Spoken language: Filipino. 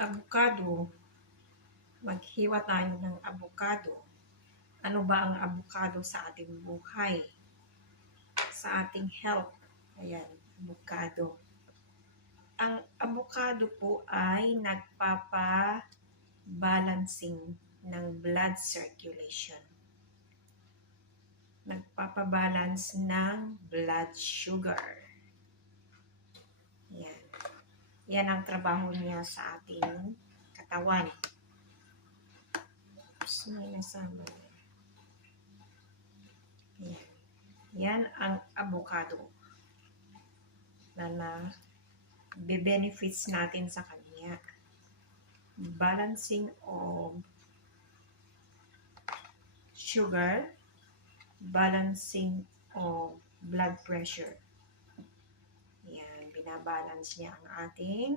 Avocado. Maghiwa tayo ng avocado. Ano ba ang avocado sa ating buhay? Sa ating health. Ayan, avocado. Ang avocado po ay nagpapa-balancing ng blood circulation. Nagpapabalance ng blood sugar. Yan. Yan ang trabaho niya sa ating katawan. Oops, may nasama. Yan. Yan ang avocado na be-benefits natin sa kanya. Balancing of sugar, balancing of blood pressure. Yan, binabalance niya ang ating